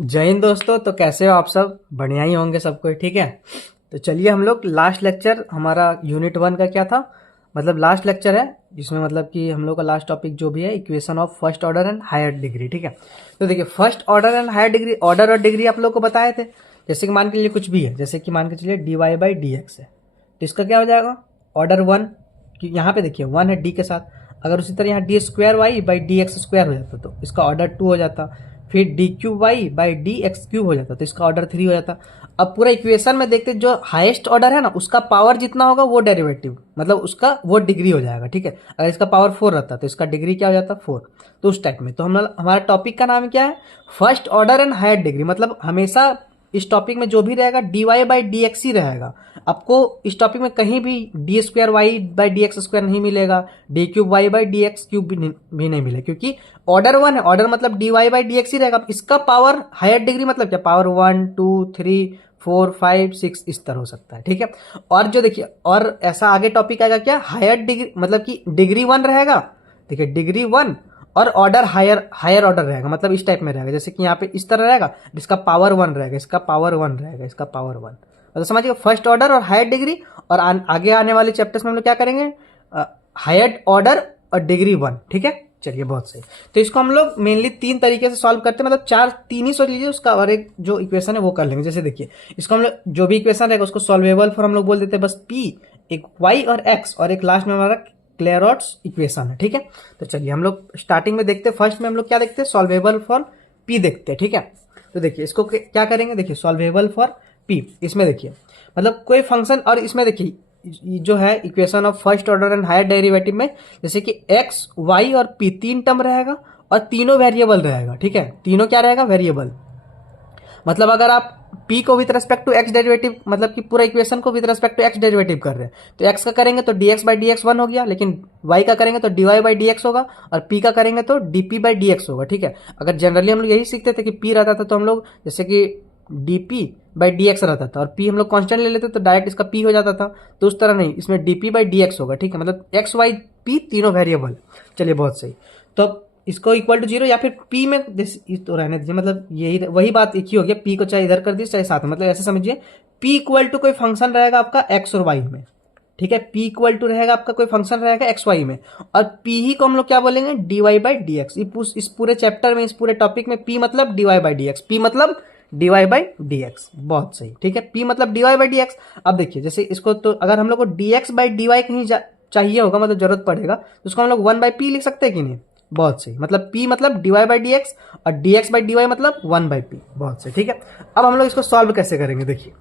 जय हिंद दोस्तों। तो कैसे हो आप सब? बढ़िया ही होंगे सब कोई, ठीक है। तो चलिए हम लोग लास्ट लेक्चर हमारा यूनिट 1 का क्या था, मतलब लास्ट लेक्चर है जिसमें मतलब कि हम लोग का लास्ट टॉपिक जो भी है equation of first order and higher degree, ठीक है। तो देखिए first order and higher degree, order और डिग्री आप लोग को बताए थे। जैसे कि मान के लिए कुछ भी है, जैसे कि मान के चलिए D Y by D X है, तो इसका क्या हो जाएगा ऑर्डर 1। यहाँ पे देखिए 1 है डी के साथ, अगर उसी तरह यहाँ D square Y by D x square हो जाता तो इसका ऑर्डर 2 हो जाता। फिर D cube Y by D x cube हो जाता तो इसका ऑर्डर 3 हो जाता। अब पूरा इक्वेशन में देखते जो हाईएस्ट ऑर्डर है ना उसका पावर जितना होगा वो डेरिवेटिव, मतलब उसका वो डिग्री हो जाएगा, ठीक है। अगर इसका पावर 4 रहता तो इसका डिग्री क्या हो जाता 4। तो उस टाइप में तो हम हमारा टॉपिक का नाम क्या है, first order and higher degree. मतलब हमेशा इस टॉपिक में जो भी रहेगा d Y by D x ही रहेगा। आपको इस टॉपिक में कहीं भी d square Y by D x square नहीं मिलेगा, d cube Y by D x cube भी नहीं मिलेगा, क्योंकि ऑर्डर 1 है। ऑर्डर मतलब D Y by D x ही रहेगा। इसका पावर हायर डिग्री मतलब क्या, पावर 1 2 3 4 5 6 इस तरह हो सकता है, ठीक है। और जो देखिए और ऐसा आगे टॉपिक आएगा क्या, हायर डिग्री मतलब कि डिग्री 1 रहेगा, देखिए डिग्री 1 और ऑर्डर हायर हायर ऑर्डर रहेगा, मतलब इस टाइप में रहेगा। जैसे कि यहाँ पे इस तरह रहेगा, इसका पावर 1 रहेगा, इसका पावर 1 रहेगा, इसका पावर 1, मतलब समझिए फर्स्ट ऑर्डर और हायर डिग्री। और आगे आने वाले चैप्टर्स में हम लोग क्या करेंगे, हायर ऑर्डर और डिग्री 1, ठीक है। चलिए बहुत सही। तो इसको हम लोग मेनली 3 तरीके से सॉल्व करते हैं, मतलब 3 ही सोच लीजिए उसका, और एक जो इक्वेशन है वो कर लेंगे। जैसे देखिए इसको हम लोग जो भी इक्वेशन रहेगा उसको सॉल्वेबल फॉर हम लोग बोल देते हैं बस पी, एक वाई और एक्स, और एक लास्ट में हमारा क्लेयरॉट्स इक्वेशन है, ठीक है। तो चलिए हम लोग स्टार्टिंग में देखते हैं, फर्स्ट में हम लोग क्या देखते हैं, सॉल्वेबल फॉर पी देखते हैं, ठीक है। तो देखिए इसको क्या करेंगे, देखिए सॉल्वेबल फॉर पी, इसमें देखिए मतलब कोई फंक्शन, और इसमें देखिए जो है equation of first order and higher derivative में जैसे कि एक्स वाई और पी 3 टर्म रहेगा और तीनों वेरिएबल रहेगा, ठीक है। तीनों क्या रहेगा, वेरिएबल। मतलब अगर आप p को with respect to x derivative, मतलब कि पूरा इक्वेशन को with respect to x derivative कर रहे हैं, तो x का करेंगे तो dx बाई डी एक्स 1 हो गया, लेकिन y का करेंगे तो dy बाई डी एक्स होगा, और p का करेंगे तो dp बाई डी एक्स होगा, ठीक है। अगर जनरली हम लोग यही सीखते थे कि p रहता था तो हम लोग जैसे कि dp बाई डी एक्स रहता था, और p हम लोग कॉन्स्टेंट ले लेते तो डायरेक्ट इसका p हो जाता था। तो उस तरह नहीं, इसमें dp बाई डी एक्स होगा, ठीक है। मतलब x y p तीनों वेरिएबल। चलिए बहुत सही। तो इसको इक्वल टू 0 या फिर p में तो रहने दीजिए, मतलब यही वही बात एक ही हो गया, p को चाहे इधर कर दीजिए चाहे साथ में, मतलब ऐसे समझिए p इक्वल टू कोई फंक्शन रहेगा आपका x और y में, ठीक है। p इक्वल टू रहेगा आपका कोई फंक्शन रहेगा एक्स वाई में, और p ही को हम लोग क्या बोलेंगे, D Y by D X. इस पूरे चैप्टर में, इस पूरे टॉपिक में p मतलब D Y by D X, p मतलब D Y by D X. बहुत सही, ठीक है, p मतलब D Y by D X. अब देखिए जैसे इसको, तो अगर हम लोग को D x by D Y कहीं चाहिए होगा, मतलब जरूरत पड़ेगा, तो उसको हम लोग 1 बाई पी लिख सकते हैं कि नहीं। बहुत सही, मतलब p मतलब D Y by D x और d x by D y मतलब 1 बाई पी। बहुत सही, ठीक है। अब हम लोग इसको सॉल्व कैसे करेंगे, देखिए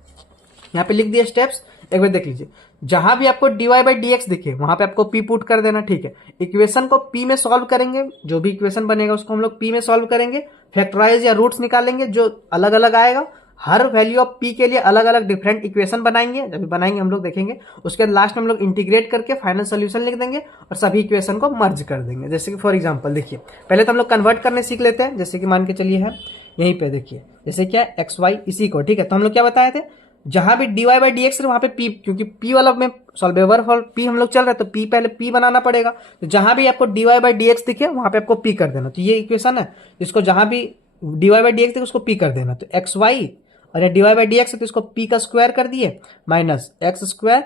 यहाँ पे लिख दिए स्टेप्स, एक बार देख लीजिए। जहां भी आपको D Y by D X दिखे वहां पे आपको p पुट कर देना, ठीक है। इक्वेशन को p में सॉल्व करेंगे, जो भी इक्वेशन बनेगा उसको हम लोग p में सॉल्व करेंगे, फैक्टराइज या रूट्स निकालेंगे, जो अलग अलग आएगा हर वैल्यू ऑफ p के लिए अलग अलग डिफरेंट इक्वेशन बनाएंगे, जब बनाएंगे हम लोग देखेंगे। उसके बाद लास्ट में हम लोग इंटीग्रेट करके फाइनल सोल्यूशन लिख देंगे और सभी इक्वेशन को मर्ज कर देंगे। जैसे कि फॉर एग्जांपल देखिए, पहले तो हम लोग कन्वर्ट करने सीख लेते हैं। जैसे कि मान के चलिए है यहीं पे देखिए, जैसे क्या एक्स वाई इसी को, ठीक है। तो हम लोग क्या बताए थे, जहां भी D Y by D X वहां पे p, क्योंकि p वाला में सॉल्वेबल फॉर p हम लोग चल रहे हैं तो p पहले p बनाना पड़ेगा। तो जहां भी आपको D Y by D X दिखे वहां पे आपको p कर देना। तो ये इक्वेशन है, इसको जहां भी D Y by D X दिखे उसको p कर देना। तो एक्स वाई और D Y by D X है तो इसको p का स्क्वायर कर दिए, minus X square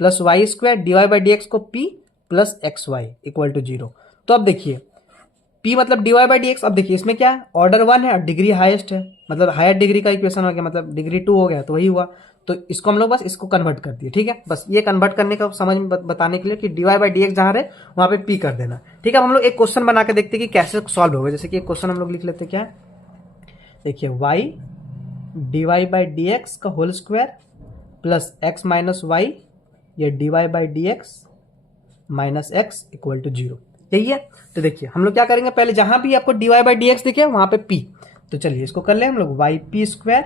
plus Y square D Y by D X को p plus X Y equal to 0। तो अब देखिए p मतलब D Y by D X. अब देखिए इसमें क्या है, ऑर्डर 1 है और डिग्री हाईएस्ट है, मतलब हायर डिग्री का इक्वेशन हो गया, मतलब डिग्री 2 हो गया, तो वही हुआ। तो इसको हम लोग बस इसको कन्वर्ट कर दिए, ठीक है। बस ये कन्वर्ट करने का समझ में बताने के लिए कि D Y by D X जहां रहे वहां पे p कर देना, ठीक है। अब हम लोग एक क्वेश्चन बना के देखते हैं कि कैसे सॉल्व होगा। जैसे कि एक क्वेश्चन हम लोग लिख लेते हैं, क्या है देखिए, y d Y by D x का whole square plus x minus Y, ये d Y by D x minus x equal to 0, यही है। तो देखिए हम लोग क्या करेंगे, पहले जहां भी आपको D Y by D X दिखे वहां पे p, तो चलिए इसको कर ले हम लोग, Y P square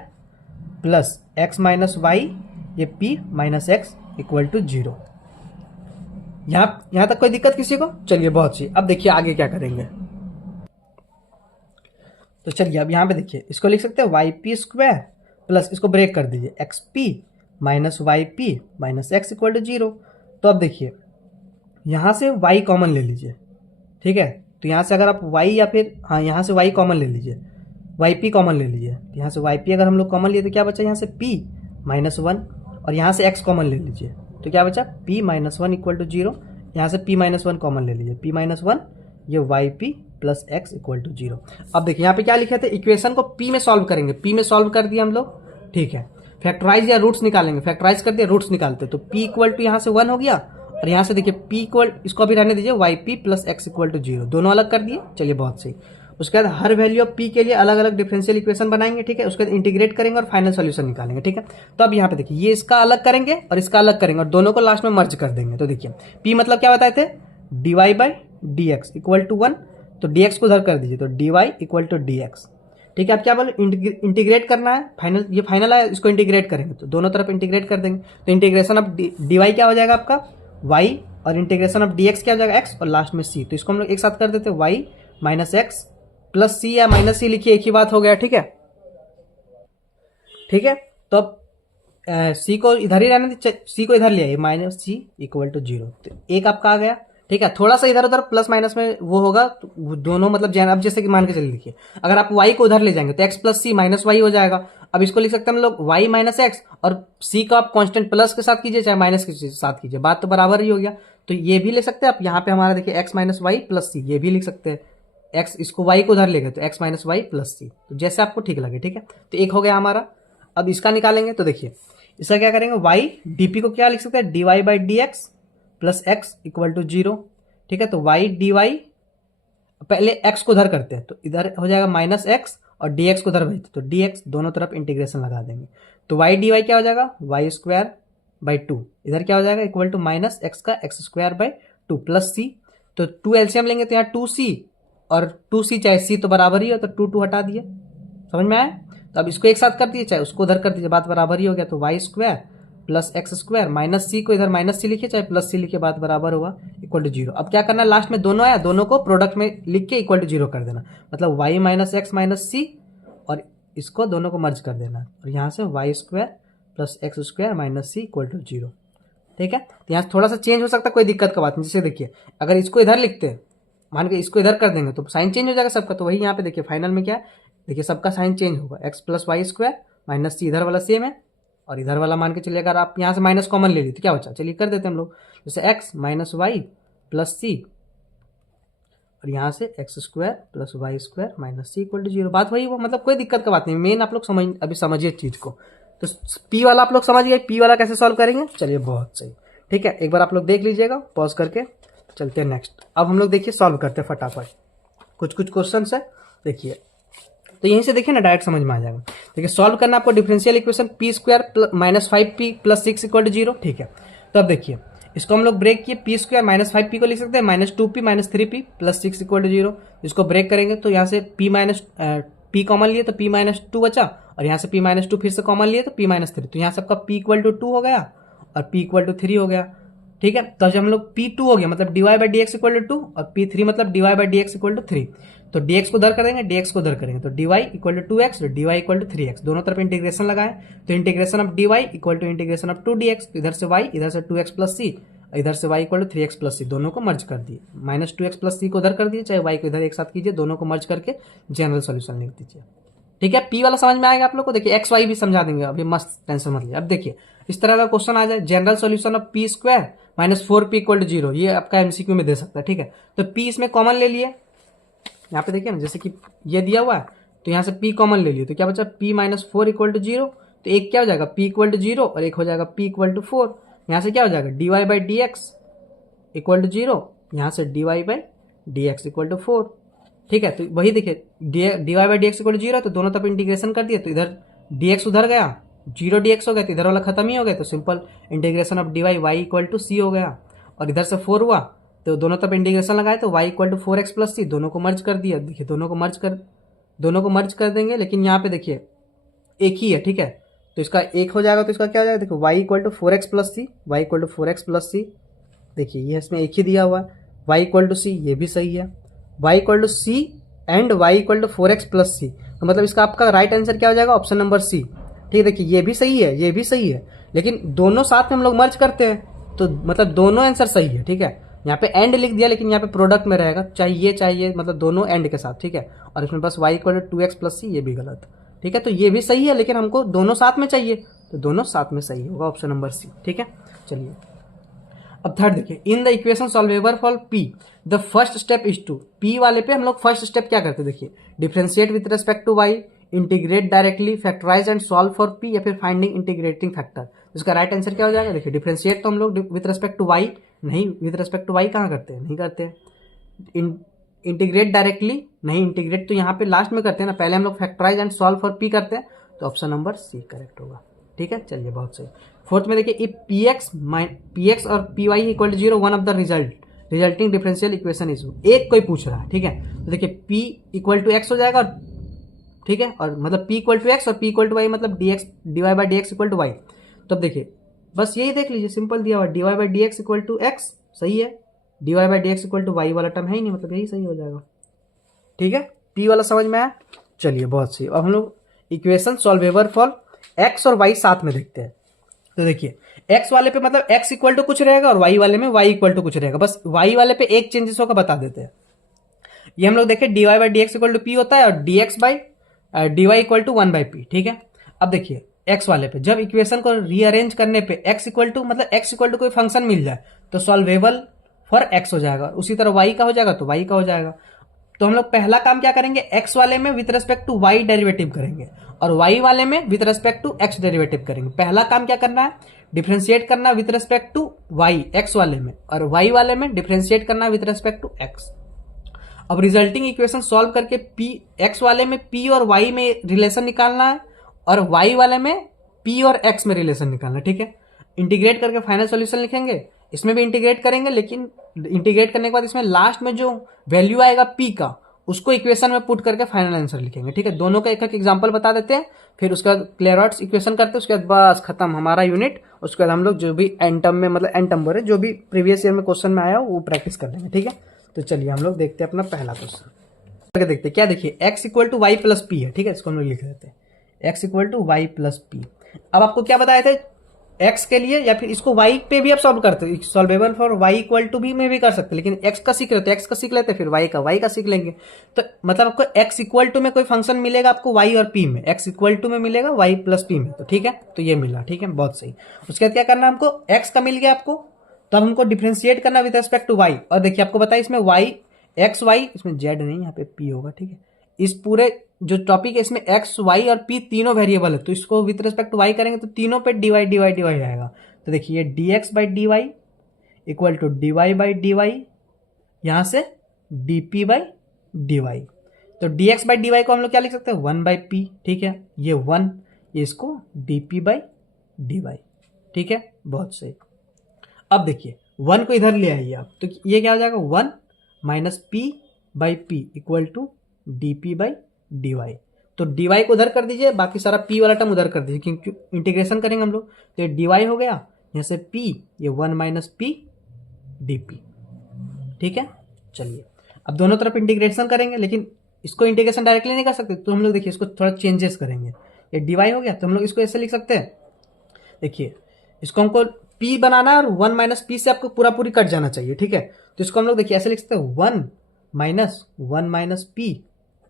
plus x minus Y, ये p minus x equal to 0। यहां तक कोई दिक्कत किसी को? चलिए बहुत सी। अब देखिए आगे क्या करेंगे, तो चलिए अब यहाँ पे देखिए इसको लिख सकते हैं वाई पी स्क्वायर प्लस, इसको ब्रेक कर दीजिए, X P minus Y P minus x equal to 0। तो अब देखिए यहाँ से y कॉमन ले लीजिए, ठीक है। तो यहाँ से अगर आप y या फिर हाँ यहाँ से y कॉमन ले लीजिए, वाई पी कॉमन ले लीजिए। यहाँ से वाई पी अगर हम लोग कॉमन लिए तो क्या बचा यहाँ से p -1, और यहाँ से x कॉमन ले लीजिए तो क्या बचा p -1 इक्वल टू 0। यहाँ से p -1 कॉमन ले लीजिए, p -1 ये Y P plus X equal to 0। अब देखिए यहाँ पे क्या लिखे थे, इक्वेशन को p में सॉल्व करेंगे, p में सॉल्व कर दिया हम लोग, ठीक है। फैक्टराइज या रूट्स निकालेंगे, फैक्टराइज कर दिया, रूट्स निकालते तो p इक्वल टू यहाँ से 1 हो गया, और यहाँ से देखिए p इक्वल, इसको अभी रहने दीजिए, Y P plus X equal to 0, दोनों अलग कर दिए। चलिए बहुत सही। उसके बाद हर वैल्यू ऑफ p के लिए अलग अलग डिफरेंशियल इक्वेशन बनाएंगे, ठीक है। उसके बाद इंटीग्रेट करेंगे और फाइनल सॉल्यूशन निकालेंगे, ठीक है। तो अब यहाँ पे देखिए ये इसका अलग करेंगे और इसका अलग करेंगे और दोनों को लास्ट में मर्ज कर देंगे। तो देखिए p मतलब क्या बताए थे, dy by D x equal to 1, तो dx को उधर कर दीजिए, तो dy इक्वल टू dx, ठीक है। अब क्या बोले, इंटीग्रेट करना है, फाइनल, ये फाइनल है, इसको इंटीग्रेट करेंगे तो दोनों तरफ इंटीग्रेट कर देंगे। तो इंटीग्रेशन ऑफ dy क्या हो जाएगा आपका y, और इंटीग्रेशन ऑफ dx क्या हो जाएगा x, और लास्ट में c। तो इसको हम लोग एक साथ कर देते हैं, y माइनस एक्स प्लस सी या माइनस सी लिखिए, एक ही बात हो गया, ठीक है। ठीक है, तो अब सी को इधर ही रहने दीजिए, सी को इधर ले आइए, माइनस सी इक्वल टू 0, तो एक आपका आ गया, ठीक है। थोड़ा सा इधर उधर प्लस माइनस में वो होगा, तो दोनों मतलब अब जैसे कि मान के चलिए, देखिए अगर आप y को उधर ले जाएंगे तो x plus c minus y हो जाएगा। अब इसको लिख सकते हैं हम लोग y माइनस एक्स, और c का आप कांस्टेंट प्लस के साथ कीजिए चाहे माइनस के साथ कीजिए, बात तो बराबर ही हो गया। तो ये भी ले सकते हैं आप, यहाँ पे हमारा देखिए x minus Y plus c, ये भी लिख सकते हैं, x इसको y को उधर ले गए तो x माइनस वाई प्लस सी, तो जैसे आपको ठीक लगे, ठीक है। तो एक हो गया हमारा। अब इसका निकालेंगे तो देखिए इसका क्या करेंगे, y dp को क्या लिख सकते हैं, dy by D x plus X equal to 0, ठीक है। तो y dy, पहले x को उधर करते हैं तो इधर हो जाएगा माइनस एक्स, और dx को उधर भेजते तो dx, दोनों तरफ इंटीग्रेशन लगा देंगे। तो y dy क्या हो जाएगा, वाई स्क्वायर बाई 2, इधर क्या हो जाएगा इक्वल टू माइनस एक्स का एक्स स्क्वायर बाई 2 प्लस सी, तो 2 एलसीएम लेंगे तो यहाँ 2c, और 2c चाहे c तो बराबर ही हो, तो 2 2 हटा दिए, समझ में आया। तो अब इसको एक साथ कर दिए चाहे उसको उधर कर दीजिए, बात बराबर ही हो गया। तो y square plus x square minus c को इधर माइनस सी लिखिए चाहे प्लस सी लिखिए, बात बराबर होगा, इक्वल टू 0। अब क्या करना है, लास्ट में दोनों आया, दोनों को प्रोडक्ट में लिख के इक्वल टू 0 कर देना, मतलब Y minus X minus C, और इसको दोनों को मर्ज कर देना, और यहाँ से Y square plus x square minus C equal to 0, ठीक है। तो यहाँ थोड़ा सा चेंज हो सकता है, कोई दिक्कत का बात नहीं। जैसे देखिए अगर इसको इधर लिखते हैं, मान के इसको इधर कर देंगे तो साइन चेंज हो जाएगा सबका, तो वही यहाँ पे देखिए फाइनल में क्या है, देखिए सबका साइन चेंज होगा, x plus Y square minus c, इधर वाला सेम है, और इधर वाला मान के चलिए अगर आप यहाँ से माइनस कॉमन ले ली तो क्या बचा, चलिए कर देते हैं हम लोग, जैसे X minus Y plus C, और यहाँ से X square plus Y square minus C equal to 0, बात वही वो, मतलब कोई दिक्कत का बात नहीं। मेन आप लोग अभी समझिए चीज़ को। तो पी वाला आप लोग समझ गए, पी वाला कैसे सॉल्व करेंगे, चलिए बहुत सही, ठीक है। एक बार आप लोग देख लीजिएगा पॉज करके, चलते हैं नेक्स्ट। अब हम लोग देखिए सॉल्व करते हैं फटाफट, कुछ क्वेश्चन है, देखिए तो यहीं से देखिए ना डायरेक्ट समझ में आ जाएगा। देखिए सॉल्व करना आपको differential equation P square minus 5p plus 6 equal to 0, ठीक है। तो अब देखिए इसको हम लोग ब्रेक किए, पी स्क्वायर माइनस 5p को लिख सकते हैं minus 2p minus 3p plus 6 equal to 0। इसको ब्रेक करेंगे तो यहाँ से p माइनस p कॉमन लिए तो p माइनस 2 बचा, और यहाँ से p माइनस 2 फिर से कॉमन लिए तो p माइनस 3, तो यहाँ से आपका p इक्वल टू 2 हो गया और p इक्वल टू 3 हो गया, ठीक है। तो जब हम लोग p2 हो गया मतलब dy by D x equal to 2, और p3 मतलब dy by D x equal to 3, तो dx को उधर करेंगे, dx को उधर करेंगे, तो dy इक्वल टू 2x, तो dy इक्वल टू 3x, दोनों तरफ इंटीग्रेशन लगाएं, तो integration of dy equal to integration of 2dx, तो इधर से y, इधर से 2x प्लस सी, इधर से y equal to 3x plus c, दोनों को मर्ज कर दिए, माइनस 2x प्लस सी को उधर कर दिए, चाहे y को इधर एक साथ कीजिए, दोनों को मर्ज करके जनरल सोल्यूशन लिख दीजिए, ठीक है। p वाला समझ में आएगा आप लोग को, देखिए x y भी समझा देंगे, अभी मस्त टेंशन मत लीजिए। अब देखिए इस तरह का क्वेश्चन आ जाए, general solution of p square minus 4p equal to 0, ये आपका एमसीक्यू में दे सकता है, ठीक है। तो p इसमें कॉमन ले लिए, यहाँ पे देखिए ना जैसे कि ये दिया हुआ है, तो यहाँ से p कॉमन ले लिए तो क्या बचा, p माइनस 4 इक्वल टू 0, तो एक क्या हो जाएगा p इक्वल टू 0, और एक हो जाएगा p इक्वल टू 4, यहाँ से क्या हो जाएगा dy by D x equal to 0, यहाँ से dy by D x equal to 4, ठीक है। तो वही देखिए dy by D x equal to 0, तो दोनों तरफ इंटीग्रेशन कर दिए, तो इधर dx उधर गया, 0 dx हो गया, तो इधर वाला खत्म ही हो गया, तो simple integration of dy y equal to c हो गया, और इधर से 4 हुआ, तो दोनों तरफ इंटीग्रेशन लगाए तो y equal to 4x plus c, दोनों को मर्ज कर दिया, देखिए दोनों को मर्ज कर देंगे, लेकिन यहाँ पे देखिए एक ही है, ठीक है। तो इसका एक हो जाएगा, तो इसका क्या हो जाएगा, देखो y equal to 4x plus c, y equal to 4x plus c, देखिए ये इसमें एक ही दिया हुआ है, y इक्वल टू सी, ये भी सही है, y equal to c and y equal to 4x plus सी, तो मतलब इसका आपका राइट आंसर क्या हो जाएगा, ऑप्शन नंबर सी, ठीक है। देखिए ये भी सही है, ये भी सही है, लेकिन दोनों साथ में हम लोग मर्ज करते हैं तो मतलब दोनों आंसर सही है, ठीक है। यहाँ पे एंड लिख दिया लेकिन यहाँ पे प्रोडक्ट में रहेगा, चाहिए मतलब दोनों एंड के साथ, ठीक है। और इसमें बस y equal to 2x plus c, ये भी गलत, ठीक है। तो ये भी सही है लेकिन हमको दोनों साथ में चाहिए, तो दोनों साथ में सही होगा, ऑप्शन नंबर सी, ठीक है। चलिए अब थर्ड देखिए, in the equation solvable for p the first step is to, p वाले पे हम लोग फर्स्ट स्टेप क्या करते हैं, देखिए differentiate with respect to y, integrate directly, factorise and solve for p, या फिर फाइंडिंग इंटीग्रेटिंग फैक्टर। इसका राइट आंसर क्या हो जाएगा, देखिए डिफरेंशिएट तो हम लोग विद रिस्पेक्ट टू y नहीं, विद रिस्पेक्ट टू y कहाँ करते हैं, नहीं करते हैं। इंटीग्रेट डायरेक्टली नहीं, इंटीग्रेट तो यहाँ पे लास्ट में करते हैं ना, पहले हम लोग factorise and solve for p करते हैं, तो ऑप्शन नंबर सी करेक्ट होगा, ठीक है। चलिए बहुत सही। फोर्थ में देखिए, इफ px और py equal to 0 one of the resulting differential equation is, एक कोई पूछ रहा है, ठीक है। तो देखिए p इक्वल टू x हो जाएगा, और ठीक है, और मतलब p इक्वल टू x और p इक्वल टू y, मतलब dy by D x equal to y। तो अब देखिए बस यही देख लीजिए, सिंपल दिया हुआ dy by D x equal to x, सही है। dy by D x equal to y वाला टर्म है ही नहीं, मतलब यही सही हो जाएगा, ठीक है। p वाला समझ में आया। चलिए बहुत सही। अब हम लोग इक्वेशन सॉल्वेबल फॉर x और y साथ में देखते हैं। तो देखिए x वाले पे मतलब x इक्वल टू कुछ रहेगा और y वाले में y इक्वल टू कुछ रहेगा, बस y वाले पे एक चेंजेस होगा, बता देते हैं। ये हम लोग देखें dy by D x equal to p होता है, और dx by dy equal to 1 by p, ठीक है। अब देखिए x वाले पे जब इक्वेशन को रीअरेंज करने पे x इक्वल टू मतलब x इक्वल टू कोई फंक्शन मिल जाए तो सॉल्वेबल फॉर x हो जाएगा, उसी तरह y का हो जाएगा तो y का हो जाएगा। तो हम लोग पहला काम क्या करेंगे, x वाले में with respect to y derivative करेंगे, और y वाले में with respect to x derivative करेंगे। पहला काम क्या करना है, डिफरेंशिएट करना with respect to y x वाले में, और y वाले में डिफरेंशिएट करना विद रेस्पेक्ट टू x। अब रिजल्टिंग इक्वेशन सॉल्व करके p x वाले में p और y में रिलेशन निकालना है, और y वाले में p और x में रिलेशन निकालना है, ठीक है। इंटीग्रेट करके फाइनल सॉल्यूशन लिखेंगे, इसमें भी इंटीग्रेट करेंगे, लेकिन इंटीग्रेट करने के बाद इसमें लास्ट में जो वैल्यू आएगा p का, उसको इक्वेशन में पुट करके फाइनल आंसर लिखेंगे, ठीक है। दोनों का एक एक एग्जांपल बता देते हैं, फिर उसके बाद क्लेयरॉट्स इक्वेशन करते हैं, उसके बाद बस खत्म हमारा यूनिट। उसके बाद हम लोग जो भी एंड टर्म में मतलब एंड टर्म बोले जो भी प्रीवियस ईयर में क्वेश्चन में आया वो प्रैक्टिस कर लेंगे, ठीक है। तो चलिए हम लोग देखते हैं अपना पहला क्वेश्चन, देखते हैं क्या। देखिए x equal to y plus p है, ठीक है, इसको हम लोग लिख देते हैं x equal to y plus p. अब आपको क्या बताए थे x के लिए, या फिर इसको y पे भी आप सॉल्व करते, solvable for y equal to भी में भी कर सकते, लेकिन x का सीख लेते, x का सीख लेते, फिर y का सीख लेंगे। तो मतलब आपको x इक्वल टू में कोई फंक्शन मिलेगा आपको y और p में, x इक्वल टू में मिलेगा y प्लस p में, तो ठीक है, तो ये मिला, ठीक है, बहुत सही। उसके बाद क्या करना है हमको, x का मिल गया आपको, तो अब हमको डिफरेंशिएट करना विद रिस्पेक्ट टू y। और देखिए आपको बताया इसमें y x y, इसमें z नहीं, यहाँ पे p होगा, ठीक है। इस पूरे जो टॉपिक है इसमें x y और p तीनों वेरिएबल है, तो इसको विद रिस्पेक्ट टू y करेंगे तो तीनों पे dy आएगा। तो देखिए dx by D Y equal to dy by D y, यहाँ से dp बाई डी वाई। तो dx बाई डी वाई को हम लोग क्या लिख सकते हैं, 1 बाई p, ठीक है, ये 1, ये इसको dp बाई डी वाई, ठीक है, बहुत सही। अब देखिए 1 को इधर ले आइए आप, तो ये क्या हो जाएगा, 1 minus p by p equal to dp by D y. तो dy को उधर कर दीजिए, बाकी सारा p वाला टर्म उधर कर दीजिए, क्योंकि इंटीग्रेशन करेंगे हम लोग, तो ये dy हो गया, यहाँ से p, ये 1 माइनस p dp, ठीक है। चलिए अब दोनों तरफ इंटीग्रेशन करेंगे, लेकिन इसको इंटीग्रेशन डायरेक्टली नहीं कर सकते, तो हम लोग देखिए इसको थोड़ा चेंजेस करेंगे। ये dy हो गया, तो हम लोग इसको ऐसे लिख सकते हैं, देखिए इसको हमको p बनाना है, और 1 माइनस p से आपको पूरी कट जाना चाहिए, ठीक है। तो इसको हम लोग देखिए ऐसे लिख सकते हैं, 1 माइनस p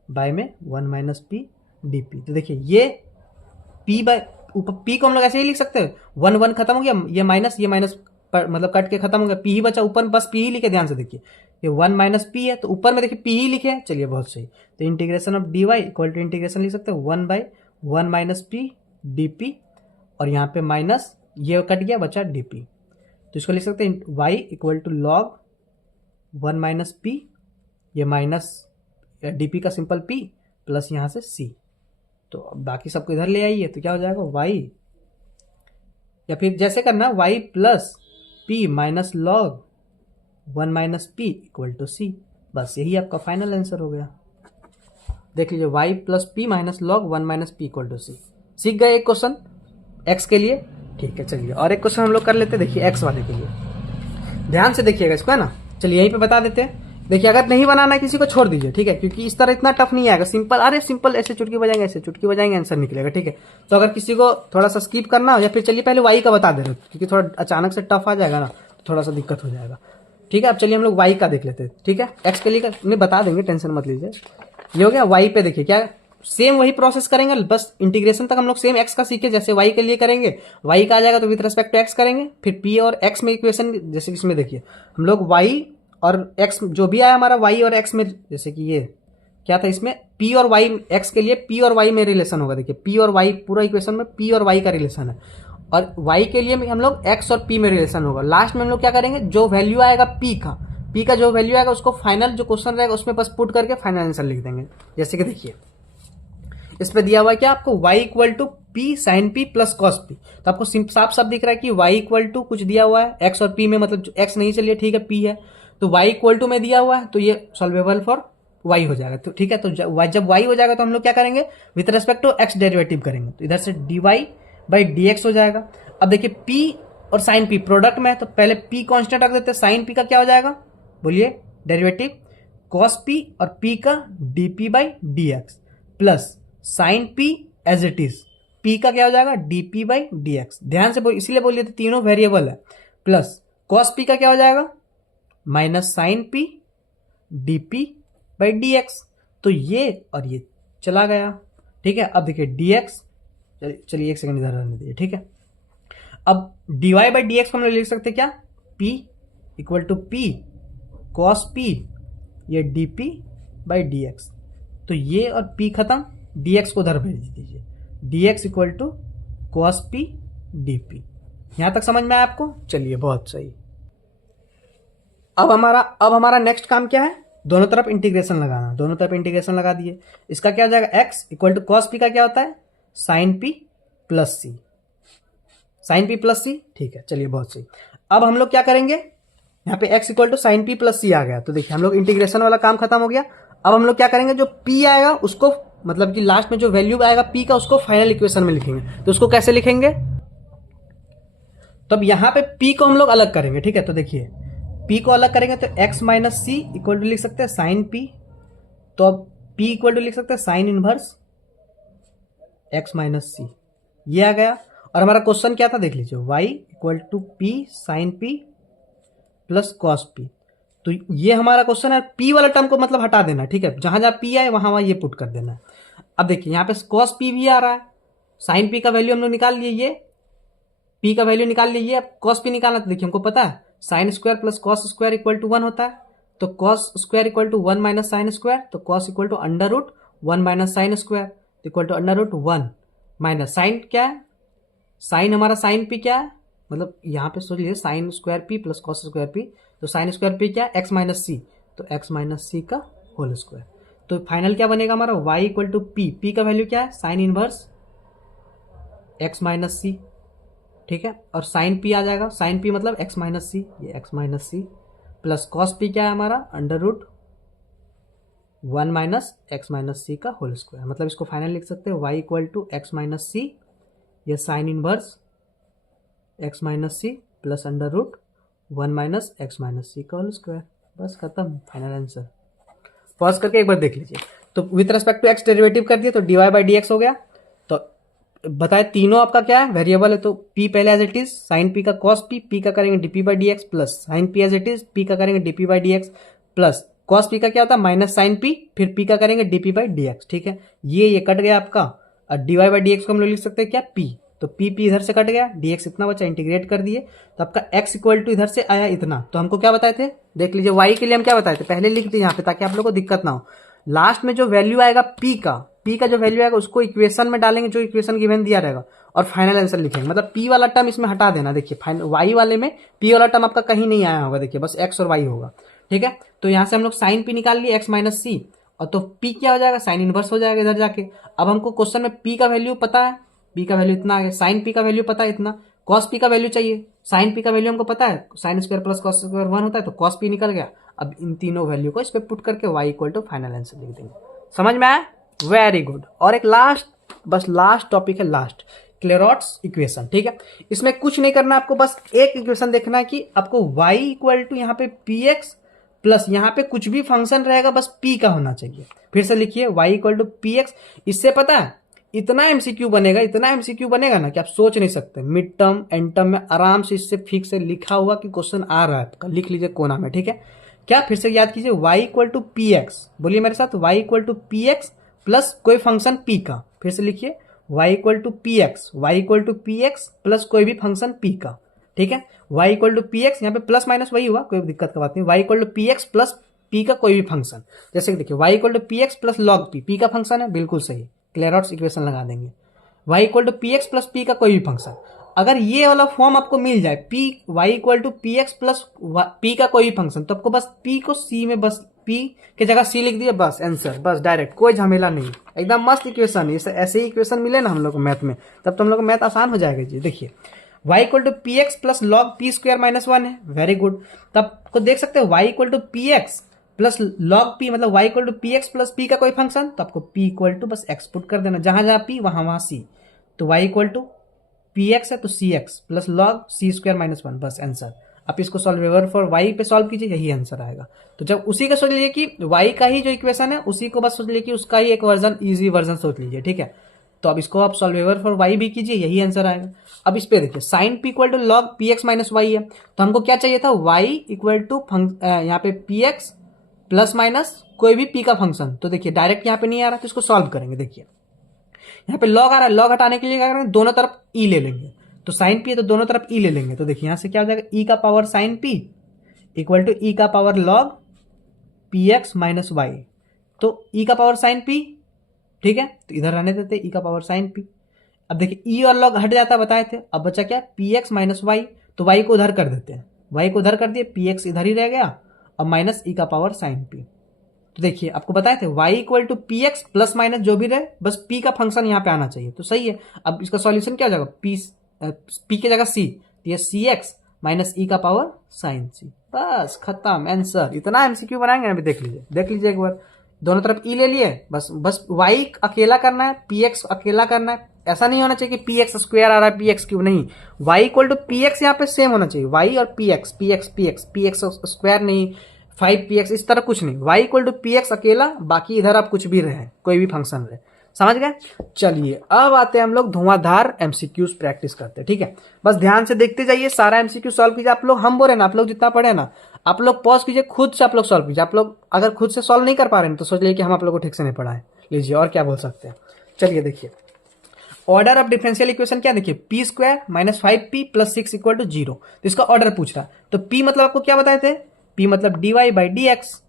बाय में 1 माइनस p dp। तो देखिए ये p बाय ऊपर p को हम लोग ऐसे ही लिख सकते हैं, 1 1 खत्म हो गया, ये माइनस मतलब कट के खत्म हो गया, p ही बचा, ऊपर बस p ही लिखे, ध्यान से देखिए ये 1 माइनस p है, तो ऊपर में देखिए p ही लिखे, चलिए बहुत सही। तो integration of dy equal to integration लिख सकते हैं 1 बाई 1 माइनस p dp, और यहाँ पे माइनस ये कट गया, बचा dp। तो इसको लिख सकते हैं y equal to log 1 minus p, ये माइनस dp का सिंपल p प्लस यहाँ से c। तो अब बाकी सबको इधर ले आइए, तो क्या हो जाएगा y, या फिर जैसे करना y plus p minus log 1 minus p equal to c, बस यही आपका फाइनल आंसर हो गया। देख लीजिए y plus p minus log 1 minus p equal to c। सीख गए एक क्वेश्चन x के लिए, ठीक है। चलिए और एक क्वेश्चन हम लोग कर लेते हैं, देखिए x वाले के लिए, ध्यान से देखिएगा इसको, है ना। चलिए यहीं पे बता देते हैं, देखिए अगर नहीं बनाना है किसी को छोड़ दीजिए, ठीक है, क्योंकि इस तरह इतना टफ नहीं आएगा, सिंपल, अरे सिंपल ऐसे चुटकी बजाएंगे, ऐसे चुटकी बजाएंगे, आंसर निकलेगा, ठीक है। तो अगर किसी को थोड़ा सा स्किप करना हो, या फिर चलिए पहले y का बता दे रहे हो, क्योंकि थोड़ा अचानक से टफ आ जाएगा ना, तो थोड़ा सा दिक्कत हो जाएगा। ठीक है। अब चलिए हम लोग y का देख लेते हैं, ठीक है। x के लिए नहीं बता देंगे, टेंशन मत लीजिए। ये हो गया। y पे देखिए क्या सेम वही प्रोसेस करेंगे, बस इंटीग्रेशन तक हम लोग सेम x का सीखे जैसे y के लिए करेंगे। y का आ जाएगा तो विथ रेस्पेक्ट टू x करेंगे, फिर p और x में इक्वेशन, जैसे कि इसमें देखिए हम लोग y और x जो भी आया हमारा y और x में, जैसे कि ये क्या था इसमें p और y, x के लिए p और y में रिलेशन होगा। देखिए p और y पूरा इक्वेशन में p और y का रिलेशन है, और y के लिए हम लोग x और p में रिलेशन होगा। लास्ट में हम लोग क्या करेंगे, जो वैल्यू आएगा p का जो वैल्यू आएगा उसको फाइनल जो क्वेश्चन रहेगा उसमें बस पुट करके फाइनल आंसर लिख देंगे। जैसे कि देखिए इस पे दिया हुआ है क्या आपको, y equal to p sine p plus cos p. तो आपको साफ साफ दिख रहा है कि y इक्वल टू कुछ दिया हुआ है x और p में, मतलब x नहीं चलिए ठीक है p है, तो y इक्वल टू में दिया हुआ है तो ये सॉल्वेबल फॉर y हो जाएगा। तो ठीक है, तो जब y हो जाएगा तो हम लोग क्या करेंगे, with respect to x derivative करेंगे, तो इधर से dy बाई dx हो जाएगा। अब देखिए p और साइन p प्रोडक्ट में है, तो पहले p कांस्टेंट रख देते हैं, साइन p का क्या हो जाएगा बोलिए डेरिवेटिव, कॉस p और p का dp by dx plus sine p as it is, p का क्या हो जाएगा dp बाई dx। ध्यान से इसीलिए बोलिए तो तीनों वेरिएबल है, प्लस कॉस p का क्या हो जाएगा minus sine p dp by dx। तो ये और ये चला गया, ठीक है। अब देखिए dx, चलिए एक सेकंड इधर रहने दीजिए, ठीक है। अब dy बाई dx को हम लोग लिख सकते हैं क्या, p equal to p cos p, ये dp बाई dx। तो ये और p खत्म, dx को उधर भेज दीजिए, dx equal to cos p dp। यहां तक समझ में आया आपको, चलिए बहुत सही। अब हमारा नेक्स्ट काम क्या है, दोनों तरफ इंटीग्रेशन लगाना। दोनों तरफ इंटीग्रेशन लगा दिए, इसका क्या हो जाएगा x equal to cos p का क्या होता है sine p plus c, sine p plus सी, ठीक है चलिए बहुत सही। अब हम लोग क्या करेंगे, यहाँ पे x equal to sine p plus c आ गया, तो देखिए हम लोग इंटीग्रेशन वाला काम खत्म हो गया। अब हम लोग क्या करेंगे, जो p आएगा उसको, मतलब कि लास्ट में जो वैल्यू आएगा p का उसको फाइनल इक्वेशन में लिखेंगे। तो उसको कैसे लिखेंगे, तो अब यहाँ पे p को हम लोग अलग करेंगे, ठीक है। तो देखिए p को अलग करेंगे तो x minus C equal to लिख सकते हैं साइन p, तो अब p इक्वल टू लिख सकते हैं sign inverse x minus C, ये आ गया। और हमारा क्वेश्चन क्या था देख लीजिए, y equal to p sine p plus cos p। तो ये हमारा क्वेश्चन है, p वाला टर्म को मतलब हटा देना, ठीक है। जहां जहां p आए वहां ये पुट कर देना। अब देखिए यहाँ पे cos p भी आ रहा है, साइन p का वैल्यू हम लोग निकाल लिए, ये p का वैल्यू निकाल लिए, अब cos p निकालना। तो देखिए हमको पता है sine square plus cos square equal to 1 होता है, तो cos square equal to 1 minus sine square, तो cos equal to under root 1 minus sine square equal to under root 1 minus sine क्या है, साइन हमारा साइन p क्या है, मतलब यहाँ पे सोच लीजिए sine square p plus cos square p, तो साइन स्क्वायर p क्या है x माइनस सी, तो x माइनस सी का होल स्क्वायर। तो फाइनल क्या बनेगा हमारा y इक्वल टू p का वैल्यू क्या है sine inverse x minus C, ठीक है। और साइन p आ जाएगा, साइन p मतलब x माइनस सी, ये x minus C plus cos p क्या है हमारा under root 1 minus X minus C का होल स्क्वायर। मतलब इसको फाइनल लिख सकते हैं y equal to X minus C, ये sine inverse X minus C plus under root 1 minus X minus C का होल स्क्वायर। बस खत्म, फाइनल आंसर। पॉज करके एक बार देख लीजिए। तो with respect to x derivative कर दिए तो D Y by D x हो गया। तो बताए तीनों आपका क्या है वेरिएबल है, तो p पहले as it is, sine p का cos p का करेंगे dp by D x plus sine p as it is, p का करेंगे dp by D x plus cos p का क्या होता है माइनस साइन p, फिर p का करेंगे dp बाई डी एक्स, ठीक है। ये कट गया आपका, और dy बाई डी एक्स को हम लोग लिख सकते हैं क्या p, तो p इधर से कट गया, dx इतना बचा, इंटीग्रेट कर दिए तो आपका x इक्वल टू इधर से आया इतना। तो हमको क्या बताए थे देख लीजिए, y के लिए हम क्या बताए थे पहले लिख दिए यहाँ पे ताकि आप लोग को दिक्कत ना हो। लास्ट में जो वैल्यू आएगा p का जो वैल्यू आएगा उसको इक्वेशन में डालेंगे, जो इक्वेशन गिवन दिया रहेगा, और फाइनल आंसर लिखेंगे। मतलब p वाला टर्म इसमें हटा देना। देखिए y वाले में p वाला टर्म आपका कहीं नहीं आया होगा, देखिए बस x और y होगा, ठीक है। तो यहाँ से हम लोग साइन p निकाल लिए x माइनस सी, और तो p क्या हो जाएगा साइन इनवर्स हो जाएगा इधर जाके। अब हमको क्वेश्चन में p का वैल्यू पता है, p का वैल्यू इतना आ गया, साइन p का वैल्यू पता है इतना, cos p का वैल्यू चाहिए, साइन p का वैल्यू हमको पता है sine square plus cos square 1 होता है, तो cos p निकल गया। अब इन तीनों वैल्यू को इस पे पुट करके y equal to final answer लिख देंगे। समझ में आया, वेरी गुड। और एक लास्ट, बस लास्ट टॉपिक है, लास्ट क्लेरॉट्स इक्वेशन, ठीक है। इसमें कुछ नहीं करना आपको, बस एक इक्वेशन देखना है कि आपको y इक्वल टू यहाँ पे px प्लस यहाँ पे कुछ भी फंक्शन रहेगा बस p का होना चाहिए। फिर से लिखिए y इक्वल टू px, इससे पता है इतना एमसीक्यू बनेगा, इतना एमसीक्यू बनेगा ना कि आप सोच नहीं सकते। मिड टर्म एंड टर्म में आराम से इससे फिक्स से लिखा हुआ कि क्वेश्चन आ रहा है आपका, लिख लीजिए कोना में, ठीक है। क्या, फिर से याद कीजिए, y equal to P x, बोलिए मेरे साथ, y equal to P x plus कोई फंक्शन p का, फिर से लिखिए y equal to P x, Y equal to P x plus कोई भी फंक्शन p का, ठीक है। y equal to P x, यहाँ पे प्लस माइनस वही हुआ, कोई दिक्कत का बात नहीं। y equal to P x plus p का कोई भी फंक्शन, जैसे कि देखिए y equal to P x plus log p का फंक्शन है, बिल्कुल सही, क्लेरॉट्स इक्वेशन लगा देंगे। y equal to P x plus p का कोई भी फंक्शन, अगर ये वाला फॉर्म आपको मिल जाए, p y equal to P x plus p का कोई भी फंक्शन, तो आपको बस पी को सी में, बस पी की जगह सी लिख दिए, बस आंसर, बस डायरेक्ट, कोई झमेला नहीं, एकदम मस्त इक्वेशन है। ऐसे ही इक्वेशन मिले ना हम लोग को मैथ में, तब तो हम लोग को मैथ आसान हो जाएगा जी। देखिए y equal to P x plus log p square minus 1 है, वेरी गुड। तब को देख सकते हो y equal to P x plus log p, मतलब y equal to P x plus p का कोई फंक्शन, तो आपको p इक्वल टू बस x पुट कर देना, जहां जहां p वहां वहां c, तो y equal to P x है तो c x plus log c square minus 1, बस आंसर। आप इसको सॉल्वेवर फॉर y पे सॉल्व कीजिए, यही आंसर आएगा। तो जब उसी का सोच लीजिए कि y का ही जो इक्वेशन है उसी को बस सोच लीजिए कि उसका ही एक वर्जन, इजी वर्जन सोच लीजिए, ठीक है। तो अब इसको आप सॉल्वेवर फॉर y भी कीजिए, यही आंसर आएगा। अब इस पे देखिए sine p equal to log P x minus y है, तो हमको क्या चाहिए था, y इक्वल टू यहाँ पे पी एक्स प्लस माइनस कोई भी p का फंक्शन। तो देखिए डायरेक्ट यहाँ पे नहीं आ रहा, तो इसको सॉल्व करेंगे। देखिए यहाँ पे लॉग आ रहा है, लॉग हटाने के लिए क्या करेंगे, दोनों तरफ ई ले लेंगे, तो साइन पी है तो दोनों तरफ ई ले लेंगे, तो देखिए यहाँ से क्या हो जाएगा, ई का power sine P equal to E का power log P x minus Y, तो ई का पावर साइन पी, ठीक है, तो इधर रहने देते ई का पावर साइन पी। अब देखिए ई और लॉग हट जाता बताए थे, अब बचा क्या, पी एक्स माइनस वाई, तो वाई को उधर कर देते हैं, वाई को उधर कर दिए, पी एक्स इधर ही रह गया, और माइनस ई का पावर साइन पी। तो देखिए आपको बताए थे y equal to P x plus minus जो भी रहे, बस p का फंक्शन यहाँ पे आना चाहिए, तो सही है। अब इसका सॉल्यूशन क्या हो जाएगा, p की जगह c, तो ये सी एक्स माइनस ई का पावर साइन सी, बस खत्म आंसर। इतना एमसीक्यू बनाएंगे अभी, देख लीजिए एक बार, दोनों तरफ ई ले लिए, बस y अकेला करना है, px अकेला करना है, ऐसा नहीं होना चाहिए कि पी एक्स स्क्वायर आ रहा है, पी एक्स क्यूब नहीं, y equal to P x यहाँ पे सेम होना चाहिए, y और पी एक्स स्क्वायर नहीं, 5px इस तरह कुछ नहीं, y equal to P x अकेला, बाकी इधर आप कुछ भी रहे, कोई भी फंक्शन रहे, समझ गए। चलिए अब आते हैं हम लोग धुआंधार एमसीक्यूज प्रैक्टिस करते हैं, ठीक है। बस ध्यान से देखते जाइए, सारा एमसीक्यू सॉल्व कीजिए आप लोग, हम बोले ना, आप लोग जितना पढ़े ना, आप लोग पॉज कीजिए, खुद से आप लोग सॉल्व कीजिए। आप लोग अगर खुद से सॉल्व नहीं कर पा रहे हैं तो सोच लीजिए कि हम आप लोग को ठीक से नहीं पढ़ाए, लीजिए और क्या बोल सकते हैं। चलिए देखिए ऑर्डर ऑफ डिफरेंशियल इक्वेशन क्या, देखिए p square minus 5p plus 6 equal to 0, तो इसका ऑर्डर पूछ रहा है। तो p मतलब आपको क्या बताए थे, p मतलब dy बाई डी एक्स,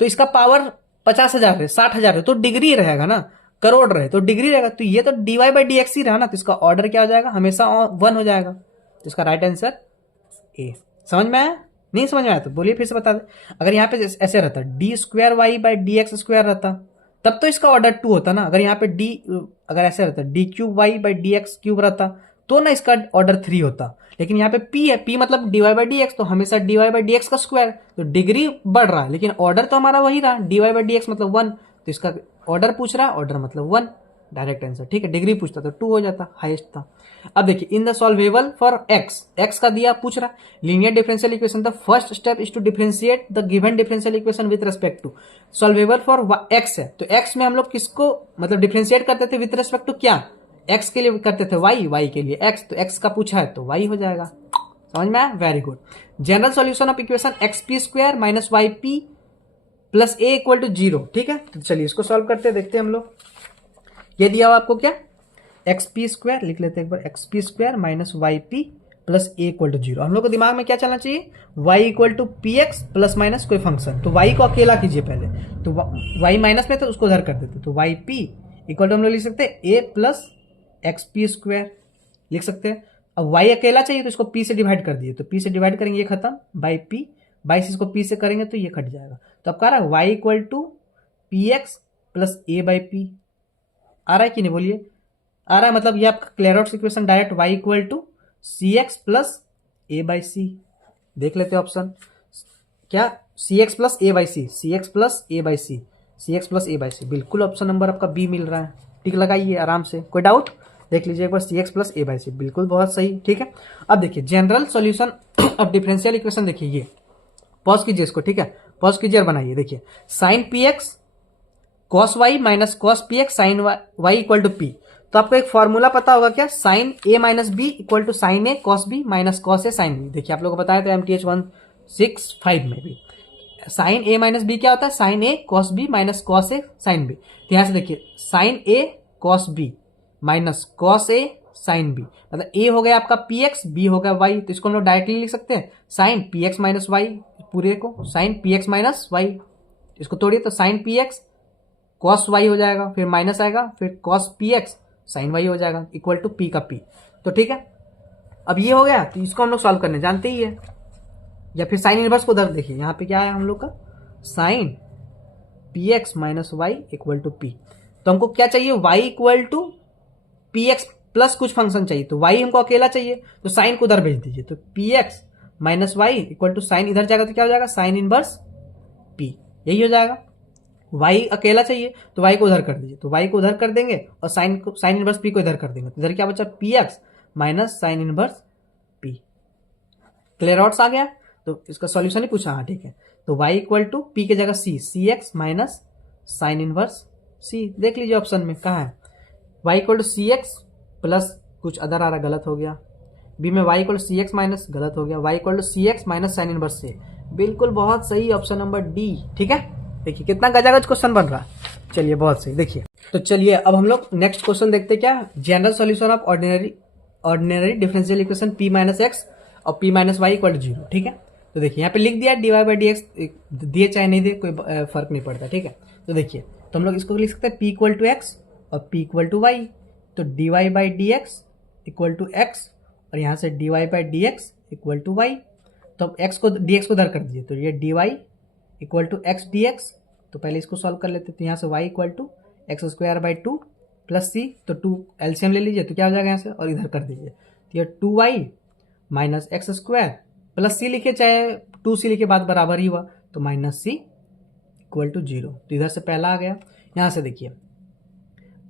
तो इसका पावर 50,000 है, 60,000 है, तो डिग्री रहेगा ना, करोड़ रहे तो डिग्री रहेगा, तो ये तो dy बाई डी एक्स ही रहा ना, तो इसका ऑर्डर क्या हो जाएगा, हमेशा 1 हो जाएगा, तो इसका राइट आंसर ए। समझ में आया, नहीं समझ में आया तो बोलिए फिर से बता दे। अगर यहाँ पे ऐसे रहता d square Y by D x square रहता, तब तो इसका ऑर्डर 2 होता ना। अगर यहाँ पे अगर ऐसे रहता d cube Y by D x cube रहता, तो ना इसका ऑर्डर 3 होता। लेकिन यहाँ पे p है, p मतलब dy बाई डी एक्स, तो हमेशा dy बाई डी एक्स का स्क्वायर, तो डिग्री बढ़ रहा है, लेकिन ऑर्डर तो हमारा वही रहा, dy बाई डी एक्स मतलब 1, तो इसका ऑर्डर पूछ रहा है, ऑर्डर मतलब 1, डायरेक्ट आंसर, ठीक है। डिग्री पूछता तो 2 हो जाता, हाईएस्ट था। अब देखिए in the solvable for x का दिया, पूछ रहा linear differential equation, the first step is to differentiate the given differential equation with respect to, solvable for x है, तो x में हम लोग किसको मतलब डिफरेंशिएट करते थे विद रिस्पेक्ट टू क्या, x के लिए करते थे y के लिए x, तो x का पूछा है तो y हो जाएगा। समझ में आया, very good. General solution of equation xp स्क्वायर minus yp plus a equal to 0, ठीक है। तो चलिए इसको सॉल्व करते हैं, देखते हैं हम लोग। ये दिया हुआ आपको क्या, एक्सपी स्क्वायर लिख लेते हैं एक बार, X P square minus Y P plus A equal to 0। हम लोग को दिमाग में क्या चलना चाहिए, y equal to P x plus minus कोई फंक्शन, तो y को अकेला कीजिए पहले, तो y माइनस में तो उसको उधर कर देते, तो वाई पी इक्वल टू हम लोग लिख सकते हैं a plus x p square लिख सकते हैं। अब y अकेला चाहिए तो इसको p से डिवाइड कर दिए, तो p से डिवाइड करेंगे ये खत्म, बाई p, बाई से इसको p से करेंगे तो ये कट जाएगा। तो अब कह रहा है y equal to P x plus A by P, आ रहा है कि नहीं बोलिए, आ रहा है। मतलब ये आपका Clairaut's equation direct y equal to C x plus A by C, देख लेते हैं ऑप्शन क्या, C x plus A by C, C x plus A by C, C x plus A by C, बिल्कुल option number आपका B मिल रहा है, टिक लगाइए आराम से, कोई डाउट, देख लीजिए एक बार, सी x plus A by C, बिल्कुल बहुत सही, ठीक है। अब देखिए general solution of differential equation, देखिए ये पॉज कीजिए इसको, ठीक है, पॉज कीजिए और बनाइए। देखिए sine p x cos y minus cos p x sine y equal to p, तो आपको एक फॉर्मूला पता होगा क्या, sine a minus b equal to sine a cos b minus cos a sine b. देखिए आप लोगों को बताया था MTH 165 में भी साइन ए माइनस बी क्या होता है, sign a cos b minus cos a sine B. तो यहां से देखिए sign a cos b minus cos a sine B, मतलब ए हो गया आपका पी एक्स, बी हो गया वाई। तो इसको हम लोग डायरेक्टली लिख सकते हैं sine p x minus y, पूरे को sine p x minus y. इसको तोड़िए तो sine p x cos y हो जाएगा, फिर माइनस आएगा, फिर cos p x sine y हो जाएगा इक्वल टू पी का पी। तो ठीक है, अब ये हो गया, तो इसको हम लोग सॉल्व करने जानते ही है। या फिर साइन इनवर्स को उधर देखिए, यहाँ पे क्या है हम लोग का, sine p x minus y equal to p. तो हमको क्या चाहिए, y equal to P x plus कुछ फंक्शन चाहिए। तो वाई हमको अकेला चाहिए, तो साइन को उधर भेज दीजिए। तो p x minus y equal to sine इधर जाएगा तो क्या हो जाएगा, साइन इनवर्स पी, यही हो जाएगा। वाई अकेला चाहिए तो वाई को उधर कर दीजिए, तो वाई को उधर कर देंगे और साइन इनवर्स पी को इधर कर देंगे। तो इधर क्या बचा, P x minus sine inverse P. Clairaut's आ गया। तो इसका सॉल्यूशन ही पूछा, हाँ ठीक है। तो y इक्वल टू पी के जगह C X minus sine inverse C. देख लीजिए ऑप्शन में कहाँ है, y equal to C x plus कुछ अदर आ रहा, गलत हो गया। बी में y equal to C X minus, गलत हो गया। y equal to C X minus sine inverse C, बिल्कुल बहुत सही, ऑप्शन नंबर डी। ठीक है, देखिए कितना गजागज क्वेश्चन बन रहा है। चलिए बहुत सही, देखिए तो चलिए अब हम लोग नेक्स्ट क्वेश्चन देखते हैं, क्या general solution of ordinary differential equation p minus x और p minus y equal to zero. ठीक है, तो देखिए यहाँ पे लिख दिया d Y by D x, दिए चाहे नहीं दिए कोई फर्क नहीं पड़ता। ठीक है, तो देखिए तो हम लोग इसको लिख सकते हैं p इक्वल टू एक्स और p इक्वल टू वाई। तो D Y by D x equal to x और यहाँ से d Y by D x equal to y. तो अब एक्स को डी एक्स को इधर कर दीजिए, तो ये d Y equal to x d x. तो पहले इसको सॉल्व कर लेते हैं। तो यहाँ से Y equal to X square by two plus सी, तो टू एलसीएम ले लीजिए तो क्या हो जाएगा यहाँ से, और इधर कर दीजिए। तो ये two Y minus X square plus C लिखे चाहे टू सी लिखे, बाद बराबर ही हुआ, तो minus C equal to zero. तो इधर से पहला आ गया। यहाँ से देखिए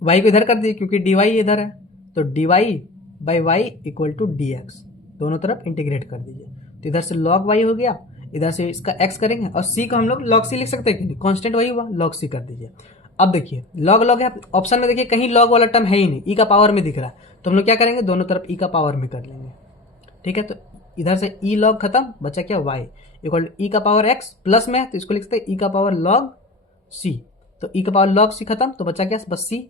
वाई को इधर कर दीजिए क्योंकि डी वाई इधर है, तो D Y by y equal to d x, दोनों तरफ इंटीग्रेट कर दीजिए। तो इधर से लॉग वाई हो गया, इधर से इसका एक्स करेंगे और सी को हम लोग लॉग सी लिख सकते हैं कि नहीं, कॉन्स्टेंट वही हुआ, लॉग सी कर दीजिए। अब देखिए लॉग लॉग है ऑप्शन में, देखिए कहीं लॉग वाला टर्म है ही नहीं, ई का पावर में दिख रहा है, तो हम लोग क्या करेंगे, दोनों तरफ ई का पावर में कर लेंगे। ठीक है, तो इधर से ई लॉग खत्म, बचा क्या, वाई इक्वल ई का पावर एक्स, प्लस में है तो इसको लिखते हैं ई का पावर लॉग सी। तो ई का पावर लॉग सी खत्म, तो बचा क्या, बस सी।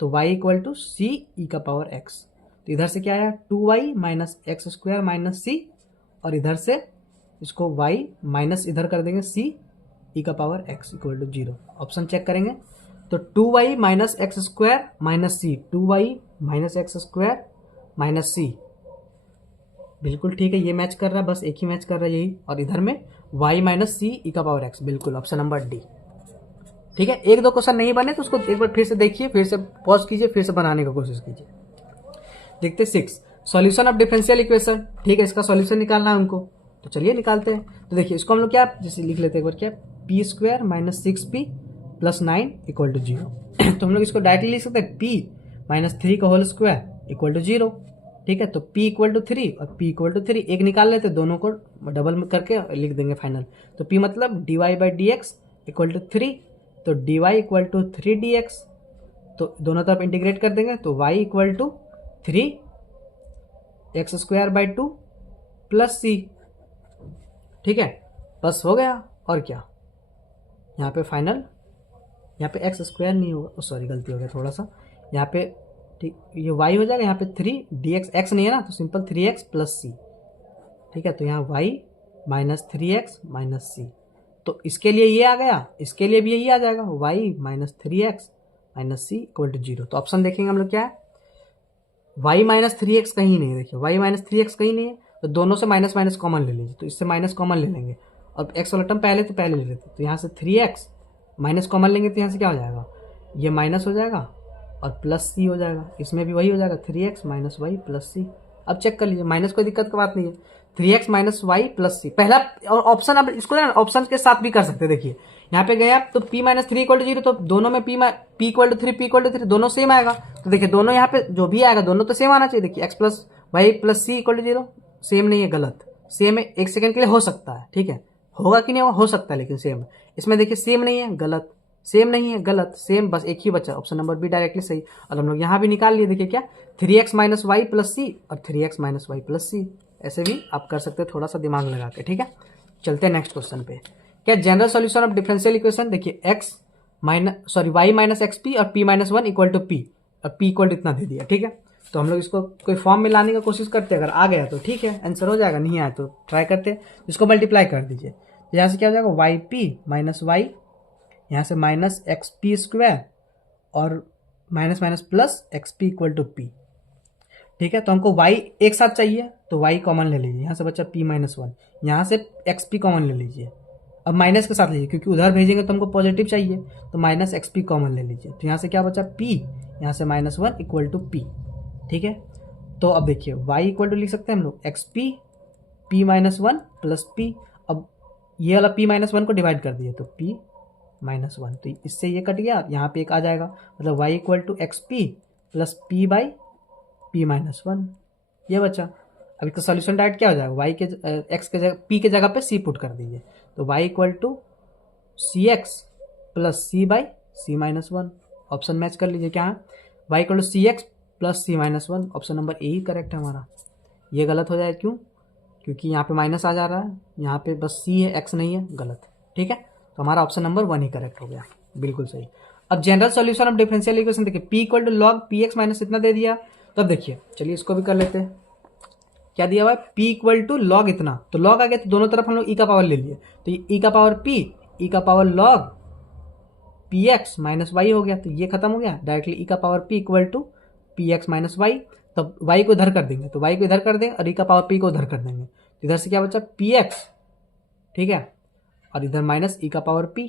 तो Y equal to C E का पावर एक्स। तो इधर से क्या आया, two Y minus X square minus C, और इधर से इसको y माइनस इधर कर देंगे c ई का power x equal to zero. Option check करेंगे तो 2y minus X square minus C, 2y minus X square minus C, बिल्कुल ठीक है, ये मैच कर रहा है, बस एक ही मैच कर रहा है यही। और इधर में y माइनस सी ई का पावर x, बिल्कुल ऑप्शन नंबर डी। ठीक है, एक दो क्वेश्चन नहीं बने तो उसको एक बार फिर से देखिए, फिर से पॉज कीजिए, फिर से बनाने की कोशिश कीजिए। देखते 6 सॉल्यूशन ऑफ डिफरेंशियल इक्वेशन। ठीक है, इसका सॉल्यूशन निकालना है हमको, तो चलिए निकालते हैं। तो देखिए इसको हम लोग क्या जैसे लिख लेते हैं एक बार, क्या p square minus 6p plus 9 equal to zero. तो हम लोग इसको डायरेक्टली लिख सकते हैं p माइनस 3 का whole square equal to zero. ठीक है, तो p इक्वल टू 3 और p इक्वल टू 3 एक निकाल लेते, दोनों को डबल करके लिख देंगे फाइनल। तो p मतलब D Y by D x equal to 3, तो D Y equal to 3 D x, तो दोनों तरफ इंटीग्रेट कर देंगे, तो y equal to 3 X square by 2 plus सी। ठीक है, बस हो गया, और क्या यहाँ पे फाइनल, यहाँ पे एक्स स्क्वायर नहीं होगा, सॉरी गलती हो गया थोड़ा सा, यहाँ पे ठीक ये y हो जाएगा, यहाँ पे 3 डी एक्स, एक्स नहीं है ना तो सिंपल 3x प्लस सी। ठीक है, तो यहाँ y माइनस 3x माइनस सी, तो इसके लिए ये आ गया, इसके लिए भी यही आ जाएगा, y minus 3x minus C equal to zero. तो ऑप्शन देखेंगे हम लोग क्या है, y माइनस 3x कहीं नहीं है, देखिए y माइनस 3x कहीं नहीं है, तो दोनों से माइनस माइनस कॉमन ले लीजिए, तो इससे माइनस कॉमन ले लेंगे, और x वाला टर्म पहले तो पहले ले लेते, तो यहाँ से 3x माइनस कॉमन लेंगे, तो यहाँ से क्या हो जाएगा, ये माइनस हो जाएगा और प्लस सी हो जाएगा, इसमें भी वही हो जाएगा 3x माइनस वाई प्लस सी। अब चेक कर लीजिए, माइनस कोई दिक्कत की बात नहीं है, 3x माइनस वाई प्लस सी पहला, और ऑप्शन आप इसको ना ऑप्शन के साथ भी कर सकते हैं। देखिए यहाँ पे गए आप तो p minus 3 equal to zero, तो दोनों में p equal to 3 p equal to 3 दोनों सेम आएगा, तो देखिए दोनों यहाँ पे जो भी आएगा दोनों तो सेम आना चाहिए। देखिए x plus y plus c equal to zero, same नहीं है, गलत, सेम है, एक सेकंड के लिए हो सकता है, ठीक है, होगा कि नहीं हो सकता है, लेकिन सेम इसमें देखिए सेम नहीं है, गलत, सेम नहीं है, गलत, सेम बस एक ही बचा, ऑप्शन नंबर बी डायरेक्टली सही। और हम लोग यहाँ भी निकाल लिए, देखिए क्या 3x minus Y plus C और 3x माइनस वाई प्लस सी, ऐसे भी आप कर सकते हैं थोड़ा सा दिमाग लगा के, ठीक है। चलते हैं नेक्स्ट क्वेश्चन पे। क्या general solution of differential equation, देखिए वाई माइनस एक्स पी और p minus one equal to P, और पी इक्वल टू इतना दे दिया, ठीक है। तो हम लोग इसको कोई फॉर्म में लाने का कोशिश करते हैं, अगर आ गया तो ठीक है आंसर हो जाएगा, नहीं आया तो ट्राई करते हैं, इसको मल्टीप्लाई कर दीजिए। यहाँ से क्या हो जाएगा वाई पी माइनस वाई, यहाँ से माइनस एक्स पी स्क्वायर और minus minus plus x p equal to p, ठीक है। तो हमको y एक साथ चाहिए तो y कॉमन ले लीजिए, यहाँ से बचा p माइनस वन, यहाँ से एक्स पी कॉमन ले लीजिए, अब माइनस के साथ लीजिए क्योंकि उधर भेजेंगे तो हमको पॉजिटिव चाहिए, तो माइनस एक्स पी कॉमन ले लीजिए, तो यहाँ से क्या बचा p, यहाँ से minus one equal to p, ठीक है। तो अब देखिए y इक्वल टू लिख सकते हैं हम लोग x P P minus one plus p, अब ये वाला p माइनस वन को डिवाइड कर दिए तो p माइनस वन, तो इससे ये कट गया, यहाँ पे एक आ जाएगा, मतलब y equal to x p plus p by p minus one, ये बचा। अब इसका सॉल्यूशन डायरेक्ट क्या हो जाएगा, y के x के जगह p के जगह पे c पुट कर दीजिए, तो y equal to C x plus c by c minus one, option match कर लीजिए क्या है, y equal to C x plus c minus one, option number A ही करेक्ट है हमारा। ये गलत हो जाए क्यों, क्योंकि यहाँ पे माइनस आ जा रहा है, यहाँ पे बस c है x नहीं है, गलत, ठीक है। तो हमारा ऑप्शन नंबर वन ही करेक्ट हो गया, बिल्कुल सही। अब general solution of differential equation देखिए, p equal to log P x minus इतना दे दिया, तो अब देखिए चलिए इसको भी कर लेते हैं, क्या दिया हुआ है p इक्वल टू लॉग इतना, तो लॉग आ गया तो दोनों तरफ हम लोग e का पावर ले लिए, तो ये e का पावर p, e का power log P x minus y हो गया, तो ये खत्म हो गया, डायरेक्टली e का power p equal to P x minus y, तब y को इधर कर देंगे, तो y को इधर कर देंगे और e का पावर p को उधर कर देंगे, तो इधर से क्या बचा पी एक्स, ठीक है, और इधर माइनस e का पावर p,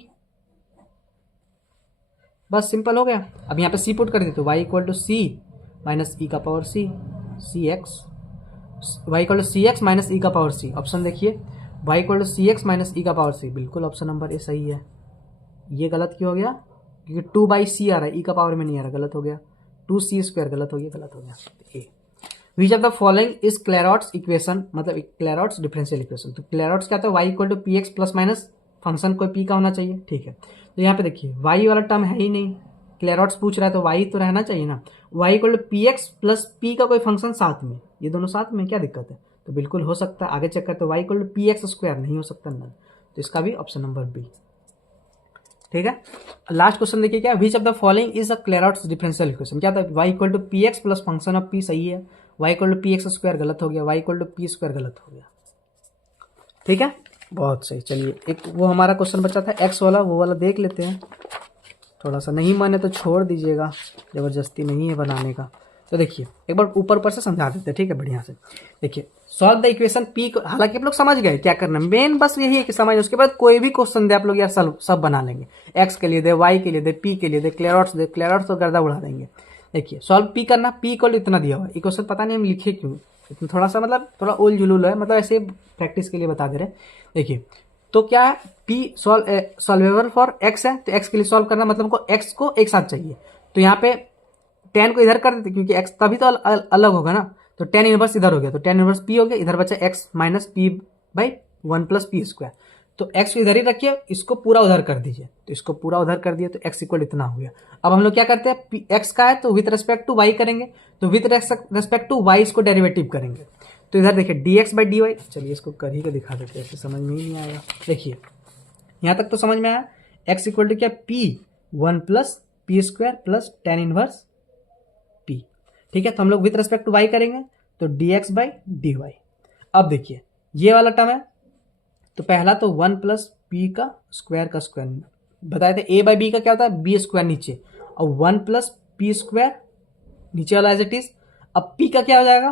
बस सिंपल हो गया। अब यहाँ पे c पुट कर देते, तो y equal to C minus E का power C, C X, Y equal to C X minus E का पावर सी, ऑप्शन देखिए Y equal to C X minus E का पावर सी, बिल्कुल ऑप्शन नंबर ए सही है। ये गलत क्यों हो गया, क्योंकि टू बाई सी आ रहा है, ई का पावर में नहीं आ रहा, गलत हो गया, टू सी स्क्वायर गलत हो गया, गलत हो गया A. Which of the following is Clairaut's equation, मतलब क्लेरॉट्स डिफरेंशियल इक्वेशन, तो क्लेरॉट्स क्या था, Y equal to P x plus minus function कोई पी का होना चाहिए, ठीक है। तो यहाँ पे देखिए वाई वाला टर्म है ही नहीं, क्लेरॉट्स पूछ रहा है तो वाई तो रहना चाहिए ना, y equal to P x plus p का कोई फंक्शन साथ में, ये दोनों साथ में क्या दिक्कत है, तो बिल्कुल हो सकता है, आगे चेक करते y equal to P x square नहीं हो सकता ना, तो इसका भी ऑप्शन नंबर बी, ठीक है। लास्ट क्वेश्चन देखिए क्या, which of the following is a Clairaut's differential equation, क्या था Y equal to P x plus function of P सही है, Y equal to P x square गलत हो गया, Y equal to P square गलत हो गया, ठीक है, बहुत सही। चलिए एक वो हमारा क्वेश्चन बचा था एक्स वाला, वो वाला देख लेते हैं, थोड़ा सा नहीं माने तो छोड़ दीजिएगा, ज़बरदस्ती नहीं है बनाने का। तो देखिए एक बार ऊपर से समझा देते हैं, ठीक है, बढ़िया से। देखिए सॉल्व द इक्वेशन पी, हालांकि आप लोग समझ गए क्या करना, मेन बस यही है कि समझ, उसके बाद कोई भी क्वेश्चन दे आप लोग यार सब बना लेंगे, एक्स के लिए दे, वाई के लिए दे, पी के लिए दे, क्लेरॉट्स तो गर्दा उड़ा देंगे। देखिए सॉल्व पी करना, पी इक्वल इतना दिया हुआ है, इक्वेशन पता नहीं हम लिखे क्यों, इतना थोड़ा सा मतलब थोड़ा उल जुलूल है, मतलब ऐसे प्रैक्टिस के लिए बता दे रहे। देखिए तो क्या है, पी सॉल्वेबल फॉर एक्स है, तो एक्स के लिए सॉल्व करना मतलब हमको एक्स को एक साथ चाहिए, तो यहाँ पे टेन को इधर कर देते क्योंकि एक्स तभी तो अलग होगा ना, तो टेन इनवर्स इधर हो गया, तो टेन इनवर्स पी हो गया, इधर बचा x minus P by one plus P square, तो एक्स को इधर ही रखिए, इसको पूरा उधर कर दीजिए, तो इसको पूरा उधर कर दिया तो एक्स इक्वल इतना हो गया। अब हम लोग क्या करते हैं, एक्स का है तो विथ रेस्पेक्ट टू वाई करेंगे, तो विथ रेस्पेक्ट टू वाई इसको डेरिवेटिव करेंगे, तो इधर देखिए d x by D y, चलिए इसको कर ही के दिखा देते हैं, ऐसे समझ में ही नहीं आएगा। देखिए यहाँ तक तो समझ में आया, एक्स इक्वल टू क्या P one plus P square plus tan inverse P, ठीक है। तो हम लोग विथ रेस्पेक्ट टू वाई करेंगे, तो d x by D y. अब देखिए ये वाला टर्म है, तो पहला तो वन प्लस पी का स्क्वायर बताए थे, ए बाई बी का क्या होता है, बी स्क्वायर नीचे, और वन प्लस पी स्क्वायर नीचे वाला एज इट इज। अब पी का क्या हो जाएगा,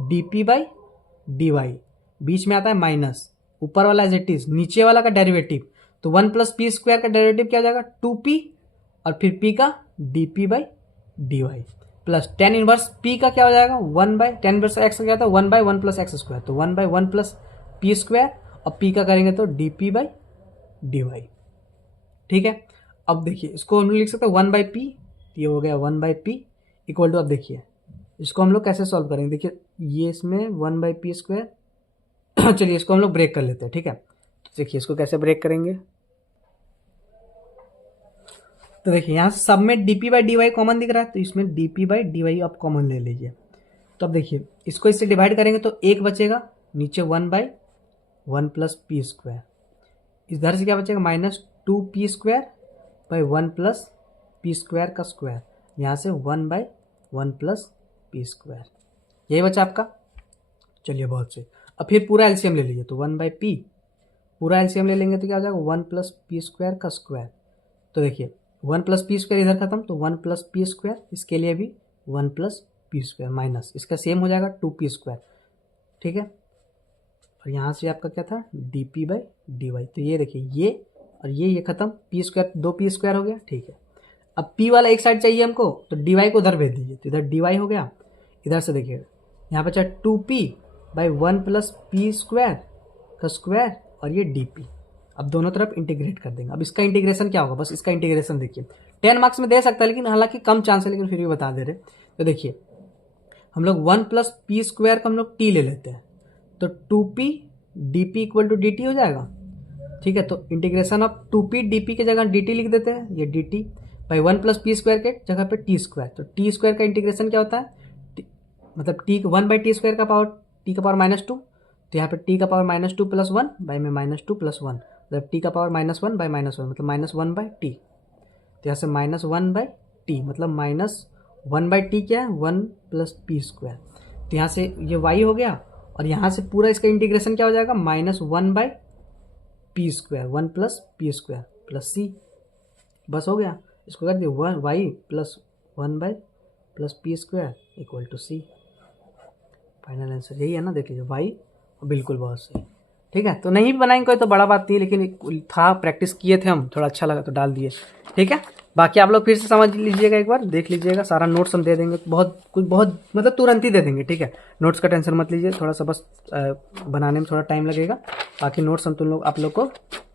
D P by D Y, बीच में आता है माइनस, ऊपर वाला एज इट इज, नीचे वाला का डेरिवेटिव, तो वन प्लस पी स्क्वायर का डेरिवेटिव क्या हो जाएगा, टू पी, और फिर पी का D P by D Y, plus tan inverse P का क्या हो जाएगा, one by tan inverse X का क्या था, one by one plus x square, तो one by one plus P square, और पी का करेंगे तो D P by D Y, ठीक है। अब देखिए इसको हम लोग लिख सकते हैं वन बाई पी, ये हो गया one by p equal to, अब देखिए इसको हम लोग कैसे सॉल्व करेंगे, देखिए ये इसमें वन बाई पी स्क्वायर चलिए इसको हम लोग ब्रेक कर लेते हैं, ठीक है। तो देखिए इसको कैसे ब्रेक करेंगे, तो देखिए यहाँ सब में d by D y common दिख रहा है, तो इसमें डी बाई डी वाई आप कॉमन ले लीजिए। तो अब देखिए इसको इससे डिवाइड करेंगे तो एक बचेगा, नीचे 1/1 प्लस पी स्क्वायर, इधर से क्या बचेगा -2p² by 1 plus P square का स्क्वायर, यहाँ से 1/1 प्लस पी स्क्वायर, यही बचा आपका। चलिए बहुत सही। अब फिर पूरा एलसीएम ले लीजिए, तो 1/p, पूरा एलसीएम ले लेंगे तो क्या हो जाएगा 1 प्लस पी स्क्वायर का स्क्वायर। तो देखिए 1 प्लस पी स्क्वायर इधर खत्म, तो 1 प्लस पी स्क्वायर, इसके लिए भी 1 प्लस पी स्क्वायर माइनस इसका सेम हो जाएगा 2p स्क्वायर, ठीक है। और यहाँ से आपका क्या था डी बाई डी वाई, तो ये देखिए ये और ये खत्म, पी स्क्वायर 2p स्क्वायर हो गया, ठीक है। अब p वाला एक साइड चाहिए हमको, तो डी वाई को उधर भेज दीजिए, तो इधर डी वाई हो गया, इधर से देखिए यहाँ बचा 2p by 1 plus P square का स्क्वायर और ये डी। अब दोनों तरफ इंटीग्रेट कर देंगे। अब इसका इंटीग्रेशन क्या होगा, बस इसका इंटीग्रेशन देखिए 10 मार्क्स में दे सकता है, लेकिन हालांकि कम चांस है, लेकिन फिर भी बता दे रहे। तो देखिए हम लोग 1 प्लस पी स्क्वायर का हम लोग टी ले लेते हैं, तो 2p dp equal to dt हो जाएगा, ठीक है। तो इंटीग्रेशन ऑफ 2p dp के जगह dt लिख देते हैं, ये dt by 1 plus P square के जगह पे टी स्क्वायर, तो टी स्क्वायर का इंटीग्रेशन क्या होता है मतलब टी 1/t स्क्वायर का पावर t का पावर -2, तो यहाँ पे t का पावर -2 + 1 बाई में -2 + 1, मतलब t का पावर -1 बाई -1 मतलब -1/t, तो यहाँ से -1/t मतलब -1/t क्या है 1 प्लस पी स्क्वायर, तो यहाँ से ये y हो गया, और यहाँ से पूरा इसका इंटीग्रेशन क्या हो जाएगा -1/p square 1 plus P square plus c, बस हो गया। इसको कर दिए y plus 1 plus P square equal to c, final answer यही है ना, देख लीजिए y, बिल्कुल बहुत सही, ठीक है। तो नहीं भी बनाएंगे कोई तो बड़ा बात नहीं, लेकिन था प्रैक्टिस किए थे हम, थोड़ा अच्छा लगा तो डाल दिए, ठीक है। बाकी आप लोग फिर से समझ लीजिएगा, एक बार देख लीजिएगा, सारा नोट्स हम दे देंगे, बहुत मतलब तुरंत ही दे देंगे, ठीक है। नोट्स का टेंशन मत लीजिए, थोड़ा सा बस बनाने में थोड़ा टाइम लगेगा, बाकी नोट्स हम तुम लोग आप लोग को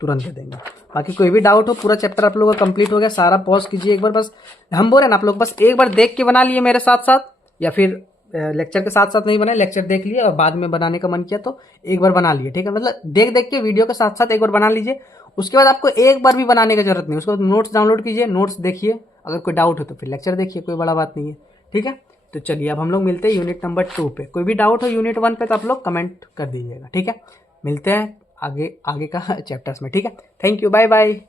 तुरंत दे देंगे। बाकी कोई भी डाउट हो, पूरा चैप्टर आप लोगों का कंप्लीट हो गया, सारा पॉज कीजिए एक बार, बस हम बोल रहे हैं ना आप लोग बस एक बार देख के बना लिए मेरे साथ साथ, या फिर लेक्चर के साथ साथ नहीं बनाए, लेक्चर देख लिए और बाद में बनाने का मन किया तो एक बार बना लिए, ठीक है। मतलब देख देख के वीडियो के साथ साथ एक बार बना लीजिए, उसके बाद आपको एक बार भी बनाने की जरूरत नहीं, उसके बाद नोट्स डाउनलोड कीजिए, नोट्स देखिए, अगर कोई डाउट हो तो फिर लेक्चर देखिए, कोई बड़ा बात नहीं है, ठीक है। तो चलिए अब हम लोग मिलते हैं यूनिट नंबर 2 पे। कोई भी डाउट हो यूनिट 1 पे तो आप लोग कमेंट कर दीजिएगा, ठीक है। मिलते हैं आगे का चैप्टर्स में, ठीक है। Thank you, bye bye.